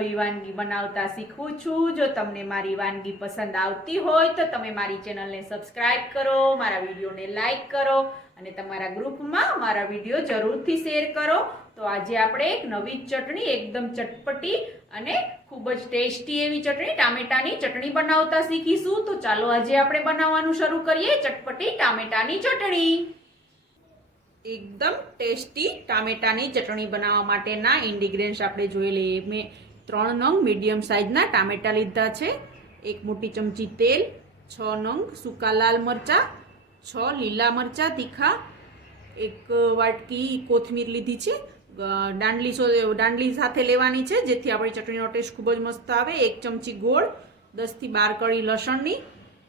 નવી વાનગી બનાવતા શીખવું છું। જો તમને મારી વાનગી પસંદ આવતી હોય તો તમે મારી ચેનલને સબસ્ક્રાઇબ કરો, મારા વિડીયોને લાઈક કરો અને તમારા ગ્રુપમાં મારા વિડીયો જરૂરથી શેર કરો। તો આજે આપણે એક નવી ચટણી, એકદમ ચટપટી અને ખૂબ જ ટેસ્ટી એવી ચટણી, ટામેટાની ચટણી બનાવતા શીખીશું। તો ચાલો આજે આપણે બનાવવાનું શરૂ કરીએ ચટપટી ટામેટાની ચટણી। एकदम टेस्टी टामेटानी चटणी बनावा माटेना इंग्रेडिएंट्स आपणे जोई लईए। मैं 3 नंग मीडियम साइजना टामेटा लीधा छे, 1 मोटी चमची तेल, 6 नंग सूका लाल मरचा, 6 लीला मरचा तीखा, 1 वाटकी कोथमीर लीधी छे, दांडली साथे लेवानी छे जेथी आपणी चटણીનો टेस्ट खूब ज मस्त आवे, 1 चमची गोळ, 10 થી 12 कળી लसणनी,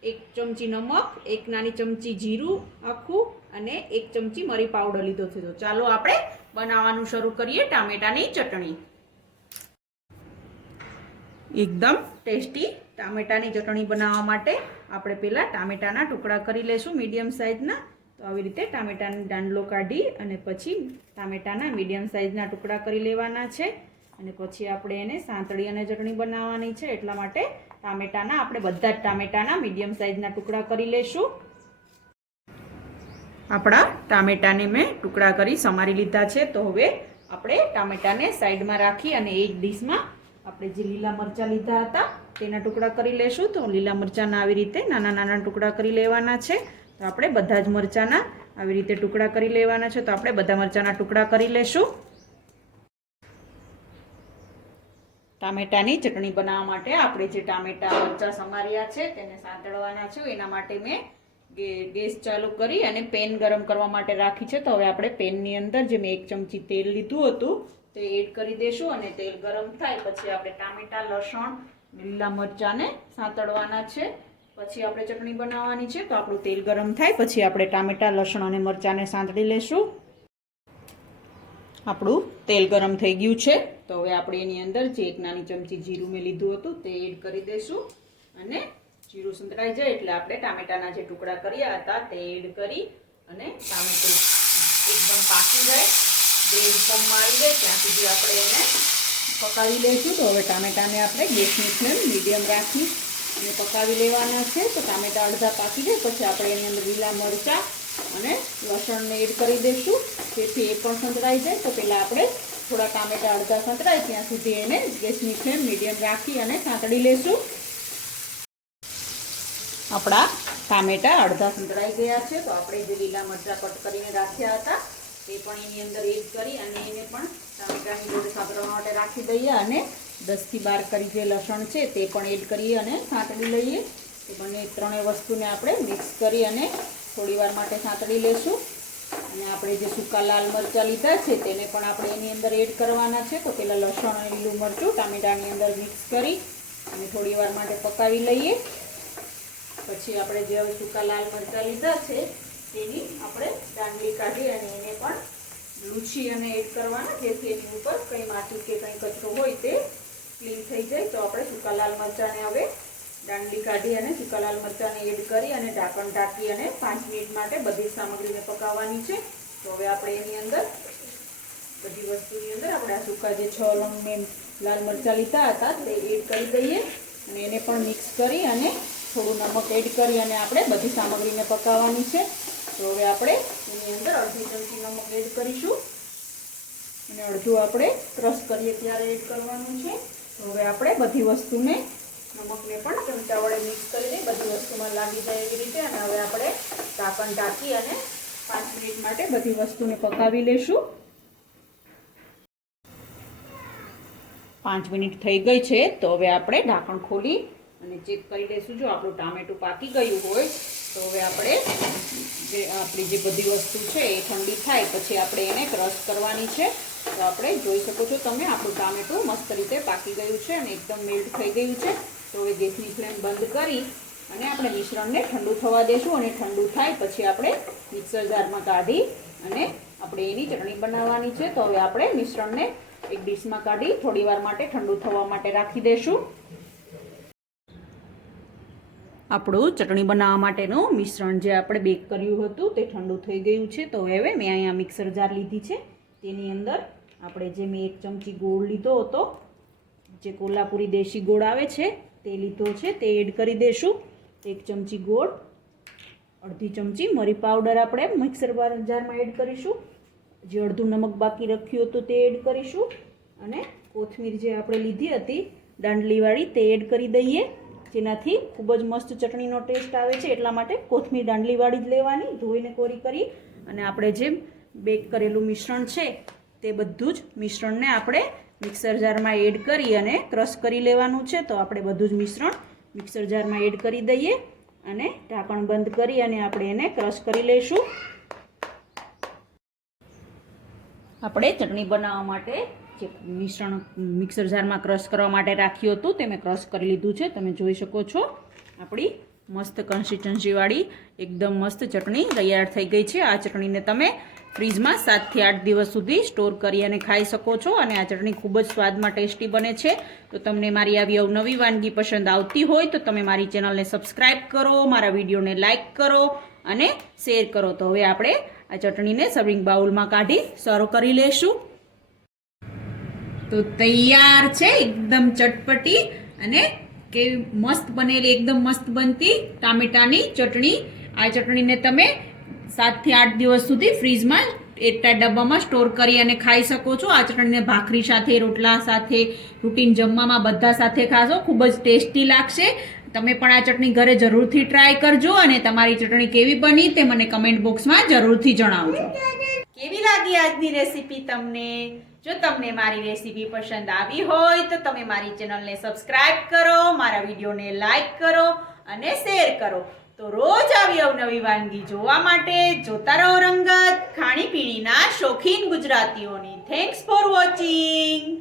1 चमची नमक, 1 नानी चमची जीरु आखू અને 1 ચમચી મરી પાવડર લીધો છે। તો ચાલો આપણે બનાવવાનું શરૂ કરીએ ટામેટાની ચટણી। એકદમ ટેસ્ટી ટામેટાની ચટણી બનાવવા માટે આપણે પહેલા ટામેટાના ટુકડા કરી લેશું મીડિયમ સાઈઝના। તો આવી રીતે ટામેટાનો દાંડલો કાઢી અને પછી ટામેટાના મીડિયમ સાઈઝના ટુકડા કરી લેવાના છે અને પછી આપણે એને સાંતળી અને ચટણી બનાવવાની છે। એટલા માટે ટામેટાના આપણે બધા જ ટામેટાના મીડિયમ સાઈઝના ટુકડા કરી લેશું। આપણા ટામેટાને મેં ટુકડા કરી સમારી લીધા છે। તો હવે આપણે ટામેટાને સાઈડમાં રાખી અને એક ડીશમાં આપણે જે લીલા મરચાં લીધા હતા તેના ટુકડા કરી લેશું। તો લીલા મરચાંના આવી રીતે નાના નાના ટુકડા કરી લેવાના છે। તો આપણે બધા જ મરચાંના આવી રીતે ટુકડા કરી લેવાના છે। તો આપણે બધા મરચાંના ટુકડા કરી લેશું। ટામેટાની ચટણી બનાવવા માટે આપણે જે ટામેટા મરચાં સમાર્યા છે તેને સાંતળવાના છે। એના માટે મેં ગેસ ચાલુ કરી અને પેન ગરમ કરવા માટે રાખી છે। તો હવે આપણે પેનની અંદર જે મેં 1 ચમચી તેલ લીધું હતું તે એડ કરી દેશું અને તેલ ગરમ થાય પછી આપણે ટામેટા, લસણ, લીલા મરચાંને સાંતળવાના છે। પછી આપણે ચટણી બનાવવાની છે। તો આપણું તેલ ગરમ થાય પછી આપણે ટામેટા, લસણ અને મરચાંને સાંતળી લેશું। આપણું તેલ ગરમ થઈ ગયું છે। તો હવે આપણે એની અંદર જે 1 નાની ચમચી જીરું મેં લીધું હતું તે એડ કરી દેશું અને જીરું સંતળાઈ જાય એટલે આપણે ટામેટાના જે ટુકડા કર્યા હતા તે એડ કરી અને ટામેટું એકદમ પાકી જાય, ગ્રેવી ફોર્મમાં આવી જાય ત્યાં સુધી આપણે એને પકાવી લઈશું। તો હવે ટામેટાને આપણે ગેસની ફ્લેમ મીડિયમ રાખી અને પકાવી લેવાના છે। તો ટામેટા અડધા પાકી જાય પછી આપણે એની અંદર લીલા મરચાં અને લસણને એડ કરી દઈશું જેથી એ પણ સંતળાઈ જાય। તો પહેલાં આપણે થોડા ટામેટા અડધા સંતળાય ત્યાં સુધી એને ગેસની ફ્લેમ મીડિયમ રાખી અને સાંતળી લઈશું। આપણા ટામેટા અડધા સંતળાઈ ગયા છે। તો આપણે જે લીલા મરચાં કટ કરીને રાખ્યા હતા તે પણ એની અંદર એડ કરી અને એને પણ ટામેટાની જોડે સાંતળવા માટે રાખી દઈએ અને 10 થી 12 કળી જે લસણ છે તે પણ એડ કરીએ અને સાંતળી લઈએ। તો બંને ત્રણેય વસ્તુને આપણે મિક્સ કરી અને થોડી વાર માટે સાંતળી લેશું અને આપણે જે સૂકા લાલ મરચાં લીધા છે તેને પણ આપણે એની અંદર એડ કરવાના છે। તો પહેલાં લસણ અને લીલું મરચું ટામેટાની અંદર મિક્સ કરી અને થોડી વાર માટે પકાવી લઈએ। પછી આપણે જે હવે સૂકા લાલ મરચાં લીધા છે તેની આપણે દાંડલી કાઢી અને એને પણ લૂછી અને એડ કરવાના જેથી એની ઉપર કંઈ માટી કે કંઈ કચરો હોય તે ક્લીન થઈ જાય। તો આપણે સૂકા લાલ મરચાંને હવે દાંડલી કાઢી અને સૂકા લાલ મરચાંને એડ કરી અને ઢાંકણ ઢાંકી અને 5 મિનિટ માટે બધી સામગ્રીને પકાવવાની છે। તો હવે આપણે એની અંદર બધી વસ્તુની અંદર આપણે આ સૂકા જે 6 લંગ મેં લાલ મરચાં લીધા હતા તે એડ કરી દઈએ અને એને પણ મિક્સ કરી અને થોડું નમક એડ કરી અને આપણે બધી સામગ્રીને પકાવવાની છે। તો હવે આપણે એની અંદર અડધી ચમચી નમક એડ કરીશું અને અડધું આપણે ક્રશ કરીએ ત્યારે એડ કરવાનું છે। તો હવે આપણે બધી વસ્તુને નમકને પણ ચમચા વડે મિક્સ કરીને બધી વસ્તુમાં લાગી જાય એવી રીતે અને હવે આપણે ઢાંકણ ઢાંકી અને 5 મિનિટ માટે બધી વસ્તુને પકાવી લઈશું। 5 મિનિટ થઈ ગઈ છે। તો હવે આપણે ઢાંકણ ખોલી અને ચેક કરી લઈશું। જો આપણું ટામેટું પાકી ગયું હોય તો હવે આપણે આપણી જે બધી વસ્તુ છે એ ઠંડી થાય પછી આપણે એને ક્રશ કરવાની છે। તો આપણે જોઈ શકો છો તમે આપણું ટામેટું મસ્ત રીતે પાકી ગયું છે અને એકદમ મેલ્ટ થઈ ગયું છે। તો હવે ગેસની ફ્લેમ બંધ કરી અને આપણે મિશ્રણને ઠંડુ થવા દઈશું અને ઠંડુ થાય પછી આપણે મિક્સર જારમાં કાઢી અને આપણે એની ચટણી બનાવવાની છે। તો હવે આપણે મિશ્રણને એક ડીશમાં કાઢી થોડી વાર માટે ઠંડુ થવા માટે રાખી દઈશું। આપણું ચટણી બનાવવા માટેનું મિશ્રણ જે આપણે બેક કર્યું હતું તે ઠંડુ થઈ ગયું છે। તો હવે મેં અહીંયા મિક્સર જાર લીધી છે તેની અંદર આપણે જે મેં 1 ચમચી ગોળ લીધો હતો જે કોલ્હાપુરી દેશી ગોળ આવે છે તે લીધો છે, તે એડ કરી દઈશું. 1 ચમચી ગોળ, અડધી ચમચી મરી પાવડર આપણે મિક્સર જારમાં એડ કરીશું. જે અડધું નમક બાકી રાખ્યું હતું તે એડ કરીશું. અને કોથમીર જે આપણે લીધી હતી દાંડલીવાળી તે એડ કરી દઈએ, જેનાથી ખૂબ જ મસ્ત ચટણીનો ટેસ્ટ આવે છે. એટલા માટે કોથમીર દાંડલીવાળી જ લેવાની, ધોઈને કોરી કરી. અને આપણે જે બેક કરેલું મિશ્રણ છે તે બધું જ મિશ્રણને આપણે મિક્સર જારમાં એડ કરી અને ક્રશ કરી લેવાનું છે. તો આપણે બધું જ મિશ્રણ મિક્સર જારમાં એડ કરી દઈએ અને ઢાંકણ બંધ કરી અને આપણે એને ક્રશ કરી લઈશું. આપણે ચટણી બનાવવા માટે જે મિશ્રણ મિક્સર જારમાં ક્રશ કરવા માટે રાખ્યું હતું તે મેં ક્રશ કરી લીધું છે. તમે જોઈ શકો છો આપણી મસ્ત કન્સિસ્ટન્સીવાળી એકદમ મસ્ત ચટણી તૈયાર થઈ ગઈ છે. આ ચટણીને તમે ફ્રીજમાં 7 થી 8 દિવસ સુધી સ્ટોર કરી અને ખાઈ શકો છો. અને આ ચટણી ખૂબ જ સ્વાદમાં ટેસ્ટી બને છે. તો તમને મારી આવી અવનવી વાનગી પસંદ આવતી હોય તો તમે મારી ચેનલને સબસ્ક્રાઈબ કરો, મારા વિડીયોને લાઈક કરો અને શેર કરો. તો હવે આપણે આ ચટણીને સર્વિંગ બાઉલમાં કાઢી સર્વ કરી લેશું. તો તૈયાર છે એકદમ ચટપટી અને કેવી મસ્ત બનેલી, એકદમ મસ્ત બનતી ટામેટાની ચટણી. આ ચટણીને તમે 7 થી 8 દિવસ સુધી ફ્રીજમાં એરટાઈટ ડબ્બામાં સ્ટોર કરી અને ખાઈ શકો છો. આ ચટણીને ભાખરી સાથે, રોટલા સાથે, રૂટીન જમવામાં બધા સાથે ખાશો, ખૂબ જ ટેસ્ટી લાગશે. તમે પણ આ ચટણી ઘરે જરૂરથી ટ્રાય કરજો અને તમારી ચટણી કેવી બની તે મને કમેન્ટ બોક્સમાં જરૂરથી જણાવજો. કેવી લાગી આજની રેસીપી તમને? જો તમને મારી રેસીપી પસંદ આવી હોય તો તમે મારી ચેનલને સબસ્ક્રાઇબ કરો, મારા વિડીયોને લાઈક કરો અને શેર કરો. તો રોજ આવી અવનવી વાનગી જોવા માટે જોતા રહો રંગત, ખાણીપીણીના શોખીન ગુજરાતીઓની. Thanks for watching.